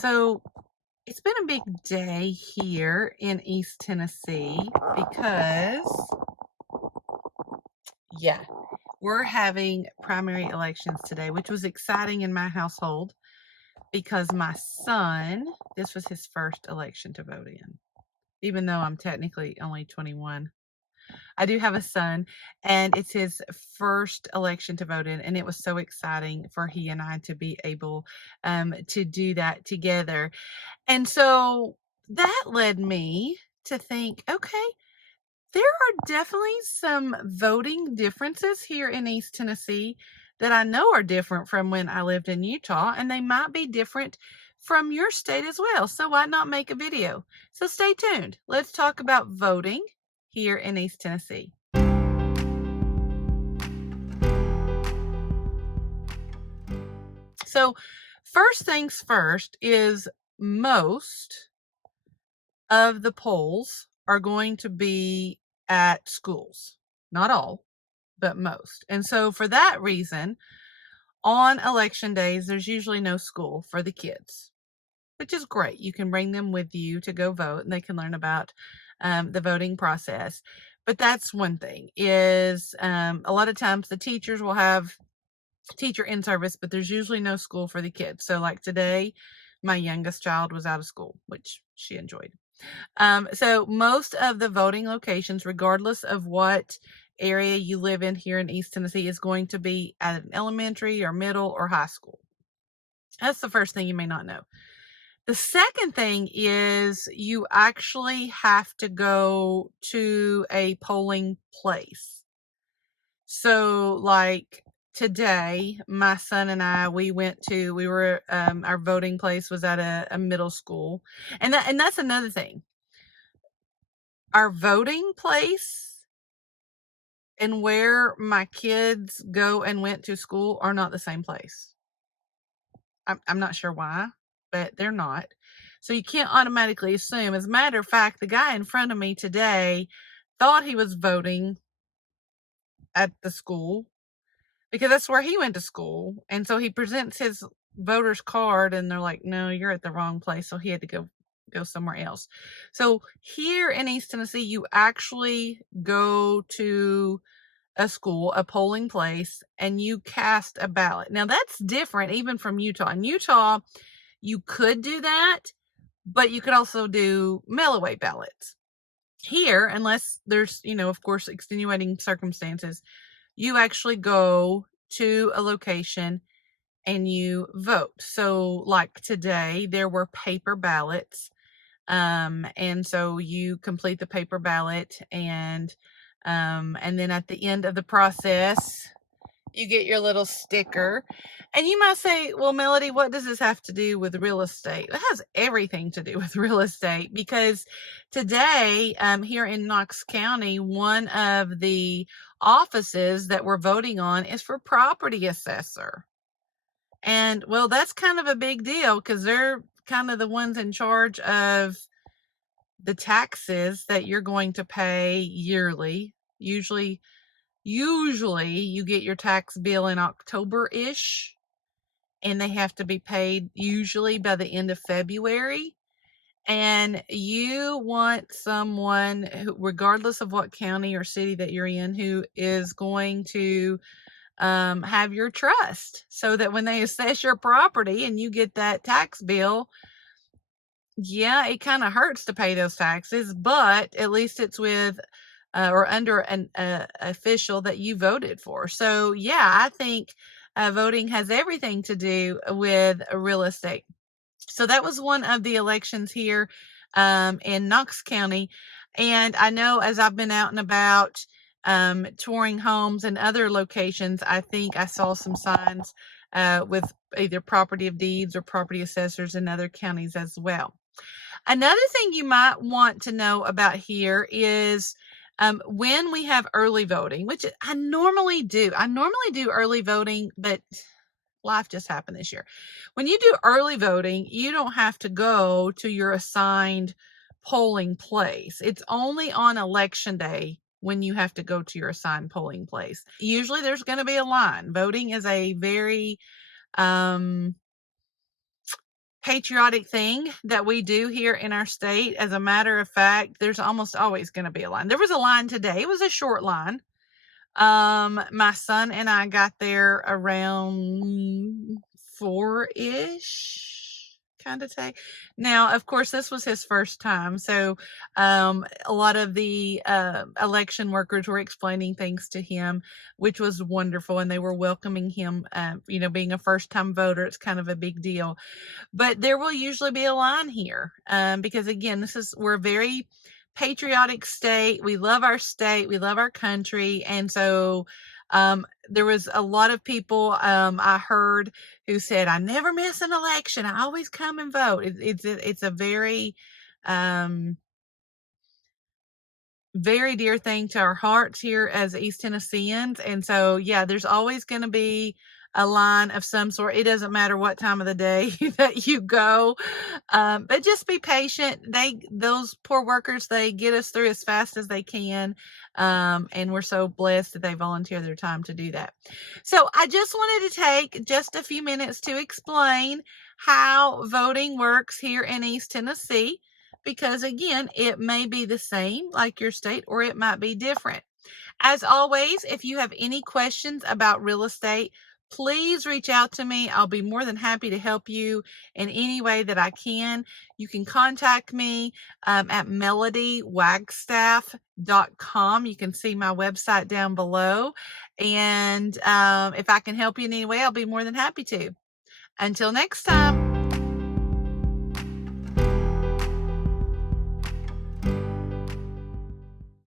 So it's been a big day here in East Tennessee because, yeah, we're having primary elections today, which was exciting in my household because my son, this was his first election to vote in, even though I'm technically only 21. I do have a son, and it's his first election to vote in, and it was so exciting for he and I to be able to do that together. And so that led me to think, okay, there are definitely some voting differences here in East Tennessee that I know are different from when I lived in Utah, and they might be different from your state as well. So why not make a video? So stay tuned. Let's talk about voting here in East Tennessee. So first things first is most of the polls are going to be at schools. Not all, but most. And so for that reason, on election days, there's usually no school for the kids, which is great. You can bring them with you to go vote and they can learn about the voting process. But that's one thing is a lot of times the teachers will have teacher in service, but there's usually no school for the kids. So like today, my youngest child was out of school, which she enjoyed. So most of the voting locations, regardless of what area you live in here in East Tennessee, is going to be at an elementary or middle or high school. That's the first thing you may not know. The second thing is you actually have to go to a polling place. So like today, my son and I, our voting place was at a middle school. And that's another thing. Our voting place and where my kids go and went to school are not the same place. I'm not sure why, but they're not. So you can't automatically assume. As a matter of fact, the guy in front of me today thought he was voting at the school because that's where he went to school. And so he presents his voter's card and they're like, no, you're at the wrong place. So he had to go somewhere else. So here in East Tennessee, you actually go to a school, a polling place, and you cast a ballot. Now that's different even from Utah. In Utah, you could do that, but you could also do mail-away ballots. Here, unless there's, of course, extenuating circumstances, you actually go to a location and you vote. So like today, there were paper ballots. And so you complete the paper ballot and then at the end of the process, you get your little sticker. And you might say, well, Melody, what does this have to do with real estate? It has everything to do with real estate because today, here in Knox County, one of the offices that we're voting on is for property assessor. And well, that's kind of a big deal because they're kind of the ones in charge of the taxes that you're going to pay yearly. Usually you get your tax bill in October-ish, and they have to be paid usually by the end of February. And you want someone who, regardless of what county or city that you're in, who is going to have your trust so that when they assess your property and you get that tax bill, yeah, it kind of hurts to pay those taxes, but at least it's with or under an official that you voted for. So yeah, I think voting has everything to do with real estate. So that was one of the elections here in Knox County. And I know as I've been out and about touring homes and other locations, I think I saw some signs with either property of deeds or property assessors in other counties as well. Another thing you might want to know about here is when we have early voting, which I normally do. I normally do early voting, but life just happened this year. When you do early voting, you don't have to go to your assigned polling place. It's only on election day when you have to go to your assigned polling place. Usually there's going to be a line. Voting is a very patriotic thing that we do here in our state. As a matter of fact, there's almost always going to be a line. There was a line today. It was a short line. My son and I got there around 4-ish, kind of take. Now, of course, this was his first time, so a lot of the election workers were explaining things to him, which was wonderful, and they were welcoming him. Being a first-time voter, it's kind of a big deal. But there will usually be a line here, because again, we're a very patriotic state. We love our state. We love our country. And so there was a lot of people I heard who said, I never miss an election. I always come and vote. It's a very, very dear thing to our hearts here as East Tennesseans. And so, yeah, there's always going to be a line of some sort. It doesn't matter what time of the day that you go, but just be patient. Those poor workers, they get us through as fast as they can, and we're so blessed that they volunteer their time to do that. So I just wanted to take just a few minutes to explain how voting works here in East Tennessee, because again, it may be the same like your state, or it might be different. As always, if you have any questions about real estate, please reach out to me. I'll be more than happy to help you in any way that I can. You can contact me at melodywagstaff.com. You can see my website down below. And if I can help you in any way, I'll be more than happy to. Until next time.